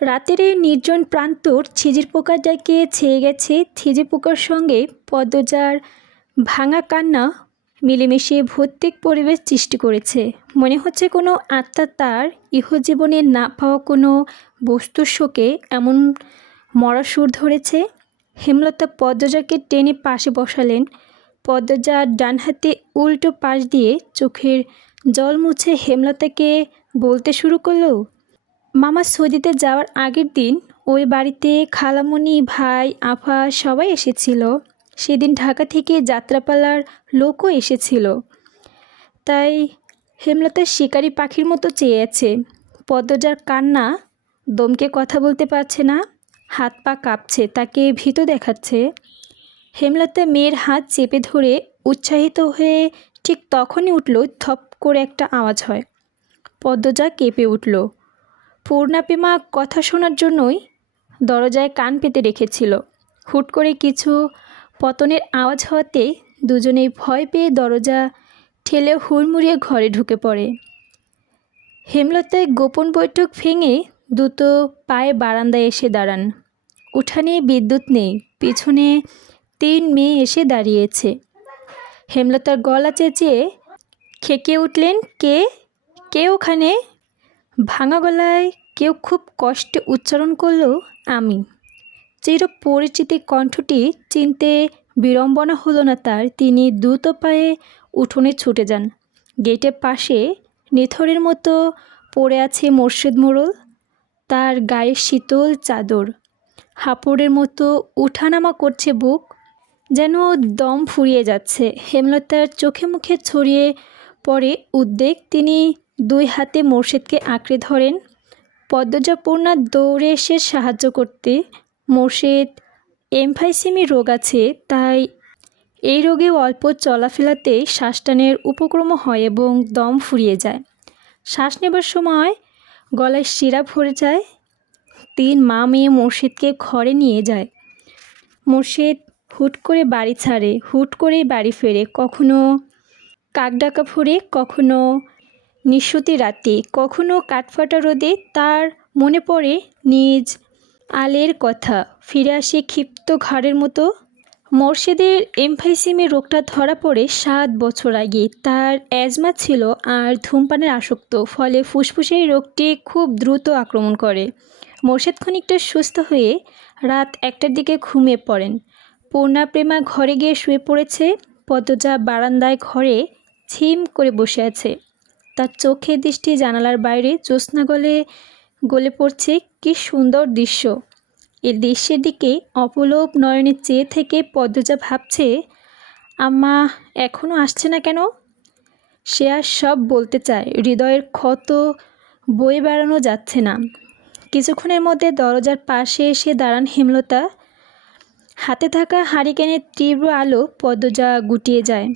রাতের এই নির্জন প্রান্তর ঝিঁঝির পোকার ডাকে ছেয়ে গেছে ঝিঁঝি পোকার সঙ্গে পদ্মজার ভাঙা কান্না মিলেমিশে ভৌতিক পরিবেশ সৃষ্টি করেছে। মনে হচ্ছে কোনো আত্মা তার ইহজীবনে না পাওয়া কোনো বস্তুর শোকে এমন মরা সুর ধরেছে। হেমলতা পদ্মজাকে টেনে পাশে বসালেন। পদ্মজা ডান হাতে উল্টো পাশ দিয়ে চোখের জল মুছে হেমলতাকে বলতে শুরু করলো, মামা সৌদিতে যাওয়ার আগের দিন ওই বাড়িতে খালামণি, ভাই, আফা সবাই এসেছিল। সেদিন ঢাকা থেকে যাত্রাপালার লোকও এসেছিল। তাই হেমলতা শিকারি পাখির মতো চেয়ে আছে। পদ্মজার কান্না, দমকে কথা বলতে পারছে না, হাত পা কাঁপছে, তাকে ভীত দেখাচ্ছে। হেমলতা মেয়ের হাত চেপে ধরে উৎসাহিত হয়ে ঠিক তখনই উঠল, ধপ করে একটা আওয়াজ হয়। পদ্মজা কেঁপে উঠল। পূর্ণাপিমা কথা শোনার জন্যই দরজায় কান পেতে রেখেছিল। হুট করে কিছু পতনের আওয়াজ হওয়াতে দুজনেই ভয় পেয়ে দরজা ঠেলে হুড়মুড়িয়ে ঘরে ঢুকে পড়ে। হেমলতায় গোপন বৈঠক ভেঙে দ্রুত পায়ে বারান্দায় এসে দাঁড়ান। উঠানে বিদ্যুৎ নেই, পিছনে 3 মেয়ে এসে দাঁড়িয়েছে। হেমলতার গলা চেঁচিয়ে খেকে উঠলেন, কে কে ওখানে? ভাঙা গলায় কেউ খুব কষ্টে উচ্চারণ করল, আমি। চিরপরিচিত কণ্ঠটি চিনতে বিড়ম্বনা হলো না তার। তিনি দ্রুত পায়ে উঠোনে ছুটে যান। গেটের পাশে নিথরের মতো পড়ে আছে মোর্শেদ মোড়ল। তার গায়ে শীতল চাদর, হাঁপড়ের মতো উঠানামা করছে বুক, যেন দম ফুরিয়ে যাচ্ছে। হেমলতার চোখে মুখে ছড়িয়ে পড়ে উদ্বেগ। তিনি 2 হাতে মোর্শেদকে আঁকড়ে ধরেন। পদ্মজা পূর্ণা দৌড়ে এসে সাহায্য করতে। মোর্শেদ এমফাইসেমি রোগ আছে, তাই এই রোগেও অল্প চলাফেরাতে শ্বাসটানের উপক্রম হয় এবং দম ফুরিয়ে যায়। শ্বাস নেবার সময় গলায় শিরা ভরে যায়। 3 মা মেয়ে মোর্শেদকে ঘরে নিয়ে যায়। মোর্শেদ হুট করে বাড়ি ছাড়ে, হুট করেই বাড়ি ফেরে। কখনো কাকডাকা ভোরে, কখনো নিঃসতি রাতে, কখনো কাঠফাটা রোদে। তার মনে পড়ে নিজ আলের কথা, ফিরে আসে ক্ষিপ্ত ঘাড়ের মতো। মোর্শেদের এমফাইসেমি রোগটা ধরা পড়ে 7 বছর আগে। তার অ্যাজমা ছিল আর ধূমপানের আসক্ত, ফলে ফুসফুসে এই রোগটি খুব দ্রুত আক্রমণ করে। মোর্শেদ খানিকটা সুস্থ হয়ে রাত 1টার দিকে ঘুমিয়ে পড়েন। পূর্ণাপ্রেমা ঘরে গিয়ে শুয়ে পড়েছে। পদ্মজা বারান্দায় ঘরে ঝিম করে বসে আছে। তার চোখের দৃষ্টি জানালার বাইরে জ্যোৎস্না গলে পড়ছে। কি সুন্দর দৃশ্য! এই দৃশ্যের দিকে অপলোপ নয়নে চেয়ে থেকে পদ্মজা ভাবছে, আম্মা এখনও আসছে না কেন? সে আর সব বলতে চায়, হৃদয়ের ক্ষত বয়ে বেড়ানো যাচ্ছে না। কিছুক্ষণের মধ্যে দরজার পাশে এসে দাঁড়ান হেমলতা। হাতে থাকা হারিকেনের তীব্র আলো পদ্মজা গুটিয়ে যায়।